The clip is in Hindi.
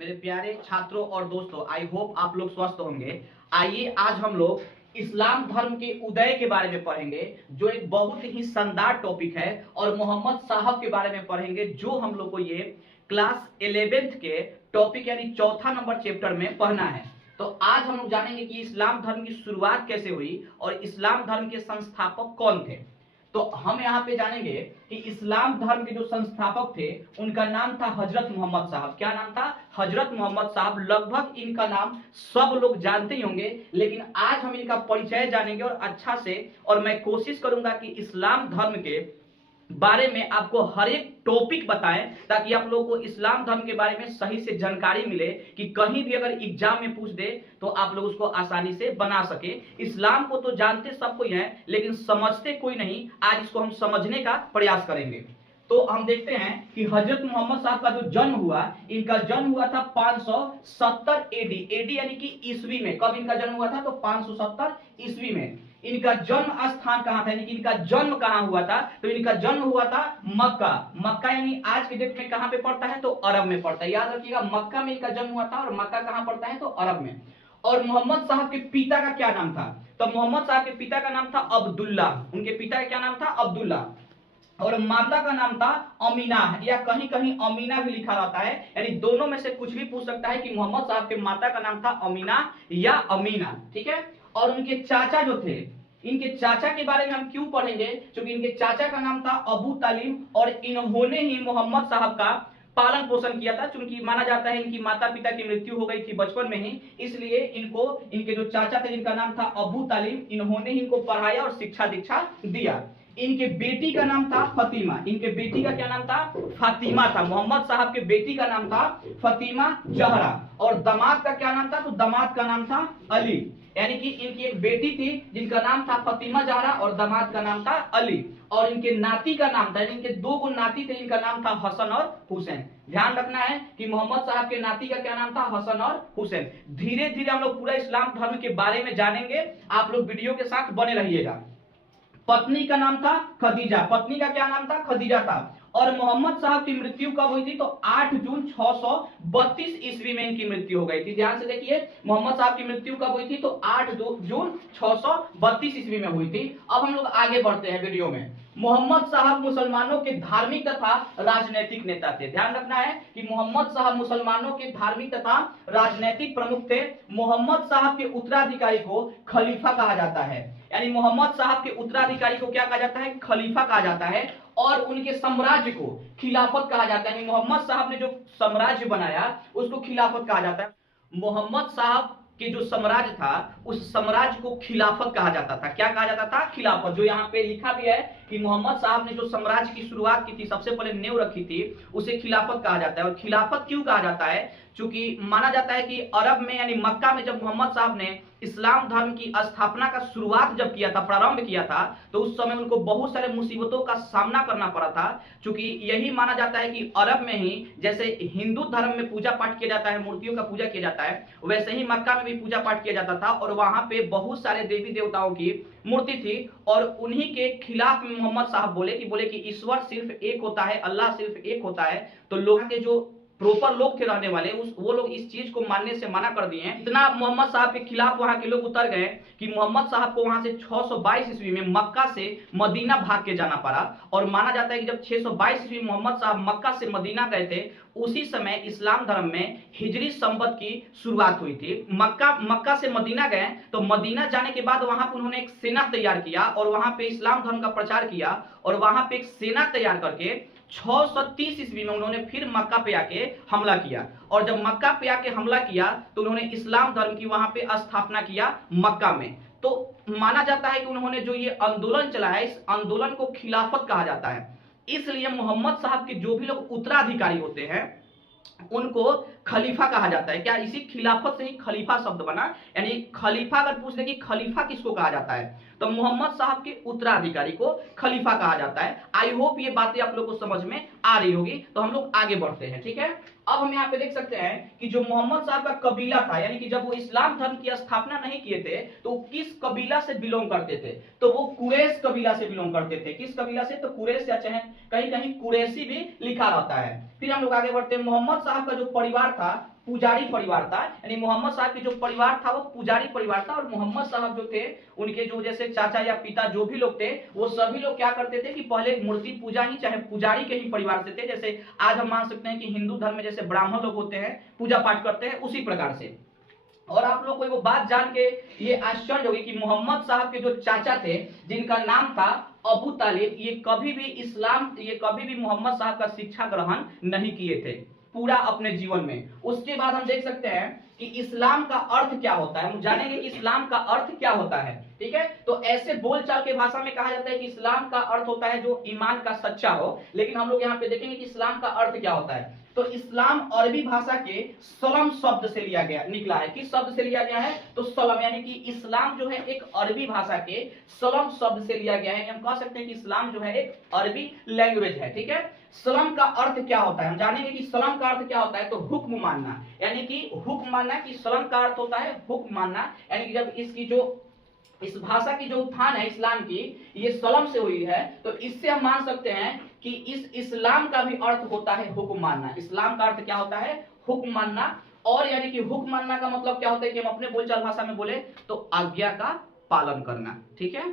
मेरे प्यारे छात्रों और दोस्तों, आई होप आप लोग स्वस्थ होंगे। आइए आज हम लोग इस्लाम धर्म के उदय के बारे में पढ़ेंगे, जो एक बहुत ही शानदार टॉपिक है, और मोहम्मद साहब के बारे में पढ़ेंगे, जो हम लोग को ये क्लास 11th के टॉपिक यानी चौथा नंबर चैप्टर में पढ़ना है। तो आज हम लोग जानेंगे कि इस्लाम धर्म की शुरुआत कैसे हुई और इस्लाम धर्म के संस्थापक कौन थे। तो हम यहाँ पे जानेंगे कि इस्लाम धर्म के जो संस्थापक थे उनका नाम था हजरत मोहम्मद साहब। क्या नाम था? हजरत मोहम्मद साहब। लगभग इनका नाम सब लोग जानते ही होंगे, लेकिन आज हम इनका परिचय जानेंगे और अच्छा से, और मैं कोशिश करूंगा कि इस्लाम धर्म के बारे में आपको हर एक टॉपिक बताएं, ताकि आप लोगों को इस्लाम धर्म के बारे में सही से जानकारी मिले कि कहीं भी अगर एग्जाम में पूछ दे तो आप लोग उसको आसानी से बना सके। इस्लाम को तो जानते सब कोई है, लेकिन समझते कोई नहीं। आज इसको हम समझने का प्रयास करेंगे। तो हम देखते हैं कि हजरत मोहम्मद साहब का जो जन्म हुआ, इनका जन्म हुआ था 570 एडी। एडी यानी कि ईस्वी में। कब इनका जन्म हुआ था? तो 570 ईस्वी में। इनका जन्म स्थान कहां था, यानी कि इनका जन्म कहां हुआ था? तो इनका जन्म हुआ था मक्का। मक्का यानी आज के डेट में कहां पे पड़ता है? तो अरब में पड़ता है। याद रखिएगा, मक्का में इनका जन्म हुआ था, और मक्का कहां पड़ता है? तो अरब में। और मोहम्मद साहब के पिता का क्या नाम था? तो मोहम्मद साहब के पिता का नाम था अब्दुल्ला। उनके पिता का क्या नाम था? अब्दुल्ला। और माता का नाम था अमीना, या कहीं कहीं अमीना भी लिखा रहता है, यानी दोनों में से कुछ भी पूछ सकता है कि मोहम्मद साहब के माता का नाम था अमीना या अमीना। ठीक है। और उनके चाचा जो थे, इनके चाचा के बारे में हम क्यों पढ़ेंगे? क्योंकि इनके चाचा का नाम था अबू तालिम, और इन्होंने ही मोहम्मद साहब का पालन पोषण किया था। चूंकि माना जाता है इनकी माता पिता की मृत्यु हो गई थी बचपन में ही, इसलिए इनको, इनके जो चाचा थे जिनका नाम था अबू तालिम, इन्होंने ही इनको पढ़ाया और शिक्षा दीक्षा दिया। इनके बेटी का नाम था फतीमा। इनके बेटी का क्या नाम था? फातिमा था। मोहम्मद साहब के बेटी का नाम था फतीमा जहरा। और दामाद का क्या नाम था? तो दामाद का नाम था अली। यानी कि इनकी एक बेटी थी जिनका नाम था फतीमा जहरा, और दामाद का नाम था अली। और इनके नाती का नाम था, इनके दो गो नाती थे, इनका नाम था हसन और हुसैन। ध्यान रखना है कि मोहम्मद साहब के नाती का क्या नाम था? हसन और हुसैन। धीरे धीरे हम लोग पूरा इस्लाम धर्म के बारे में जानेंगे। आप लोग वीडियो के साथ बने रहिएगा। पत्नी का नाम था खदीजा। पत्नी का क्या नाम था? खदीजा था। और मोहम्मद साहब की मृत्यु कब हुई थी? तो 8 जून 632 ईस्वी में इनकी मृत्यु हो गई थी। ध्यान से देखिए, मोहम्मद साहब की मृत्यु कब हुई थी? तो 8 जून 632 ईस्वी में हुई थी। अब हम लोग आगे बढ़ते हैं वीडियो में। मोहम्मद साहब मुसलमानों के धार्मिक तथा राजनैतिक नेता थे। ध्यान रखना है कि मोहम्मद साहब मुसलमानों के धार्मिक तथा राजनैतिक प्रमुख थे। मोहम्मद साहब के उत्तराधिकारी को खलीफा कहा जाता है, यानी मोहम्मद साहब के उत्तराधिकारी को क्या कहा जाता है? खलीफा कहा जाता है। और उनके साम्राज्य को खिलाफत कहा जाता है। मोहम्मद साहब ने जो साम्राज्य बनाया उसको खिलाफत कहा जाता है। मोहम्मद साहब के जो साम्राज्य था उस साम्राज्य को खिलाफत कहा जाता था। क्या कहा जाता था? खिलाफत। जो यहाँ पे लिखा भी है कि मोहम्मद साहब ने जो साम्राज्य की शुरुआत की थी, सबसे पहले नींव रखी थी, उसे खिलाफत कहा जाता है। और खिलाफत क्यों कहा जाता है? क्योंकि माना जाता है कि अरब में यानी मक्का में जब मोहम्मद साहब ने इस्लाम धर्म की स्थापना का शुरुआत जब किया था, प्रारंभ किया था, तो उस समय उनको बहुत सारे मुसीबतों का सामना करना पड़ा था। क्योंकि यही माना जाता है कि अरब में ही जैसे हिंदू धर्म में पूजा पाठ किया जाता है, मूर्तियों का पूजा किया जाता है, वैसे ही मक्का में भी पूजा पाठ किया जाता था। और वहां पे बहुत सारे देवी देवताओं की मूर्ति थी, और उन्हीं के खिलाफ में मोहम्मद साहब बोले कि ईश्वर सिर्फ एक होता है, अल्लाह सिर्फ एक होता है। तो लोगों के जो प्रॉपर लोग थे रहने वाले, वो लोग इस चीज को मानने से मना कर दिए। इतना मोहम्मद साहब के खिलाफ वहां के लोग उतर गए कि मोहम्मद साहब को वहां से 622 ईस्वी में मक्का से मदीना भाग के जाना पड़ा। और माना जाता है कि जब 622 ईस्वी मोहम्मद साहब मक्का से मदीना गए थे, उसी समय इस्लाम धर्म में हिजरी संवत की शुरुआत हुई थी। मक्का से मदीना गए, तो मदीना जाने के बाद वहां पर उन्होंने एक सेना तैयार किया और वहां पे इस्लाम धर्म का प्रचार किया। और वहां पे एक सेना तैयार करके 630 ईस्वी में उन्होंने फिर मक्का पे आके हमला किया। और जब मक्का पे आके हमला किया तो उन्होंने इस्लाम धर्म की वहां पे स्थापना किया मक्का में। तो माना जाता है कि उन्होंने जो ये आंदोलन चलाया, इस आंदोलन को खिलाफत कहा जाता है। इसलिए मोहम्मद साहब के जो भी लोग उत्तराधिकारी होते हैं उनको खलीफा कहा जाता है। क्या इसी खिलाफत से ही खलीफा शब्द बना? यानी खलीफा, अगर पूछ ले कि खलीफा किसको कहा जाता है, तो मोहम्मद साहब के उत्तराधिकारी को खलीफा कहा जाता है। आई होप ये बातें आप लोग को समझ में आ रही होगी। तो हम लोग आगे बढ़ते हैं। ठीक है। अब हम यहाँ पे देख सकते हैं कि जो मोहम्मद साहब का कबीला था, यानी कि जब वो इस्लाम धर्म की स्थापना नहीं किए थे तो किस कबीला से बिलोंग करते थे? तो वो कुरैश कबीला से बिलोंग करते थे। किस कबीला से? तो कुरैश, या चाहे कहीं कहीं कुरैशी भी लिखा रहता है। फिर हम लोग आगे बढ़ते हैं। मोहम्मद साहब का जो परिवार था पुजारी परिवार था, यानी मोहम्मद साहब की जो परिवार था वो पुजारी परिवार था। और मोहम्मद साहब जो थे उनके जो जैसे चाचा या पिता जो भी लोग थे वो सभी लोग क्या करते थे कि पहले मूर्ति पूजा ही चाहे पुजारी के ही परिवार से थे। जैसे आज हम मान सकते हैं कि हिंदू धर्म में जैसे ब्राह्मण लोग होते हैं पूजा पाठ करते हैं, उसी प्रकार से। और आप लोग को वो बात जान के ये आश्चर्य होगी कि मोहम्मद साहब के जो चाचा थे जिनका नाम था अबू तालिब, ये कभी भी मोहम्मद साहब का शिक्षा ग्रहण नहीं किए थे पूरा अपने जीवन में। उसके बाद हम देख सकते हैं कि इस्लाम का अर्थ क्या होता है, हम जानेंगे कि इस्लाम का अर्थ क्या होता है। ठीक है, तो ऐसे बोलचाल के भाषा में कहा जाता है कि इस्लाम का अर्थ होता है जो ईमान का सच्चा हो। लेकिन हम लोग यहाँ पे देखेंगे कि इस्लाम का अर्थ क्या होता है। तो इस्लाम अरबी भाषा के सलम शब्द से लिया गया निकला है। किस शब्द से लिया गया है? तो सलम, यानी कि इस्लाम जो है एक अरबी भाषा के सलम शब्द से लिया गया है। हम कह सकते हैं कि इस्लाम जो है एक अरबी लैंग्वेज है। ठीक है, सलम का अर्थ क्या होता है हम जानेंगे कि सलम का अर्थ क्या होता है। तो हुक्म मानना, यानी कि हुक्म मानना, कि सलम का अर्थ होता है हुक्म मानना, यानी कि जब इसकी जो इस भाषा की जो उत्थान है इस्लाम की, ये सलम से हुई है, तो इससे हम मान सकते हैं कि इस इस्लाम का भी अर्थ होता है हुक्म मानना। इस्लाम का अर्थ क्या होता है? हुक्म मानना। और यानी कि हुक्म मानना का मतलब क्या होता है कि हम अपने बोलचाल भाषा में बोले तो आज्ञा का पालन करना। ठीक है।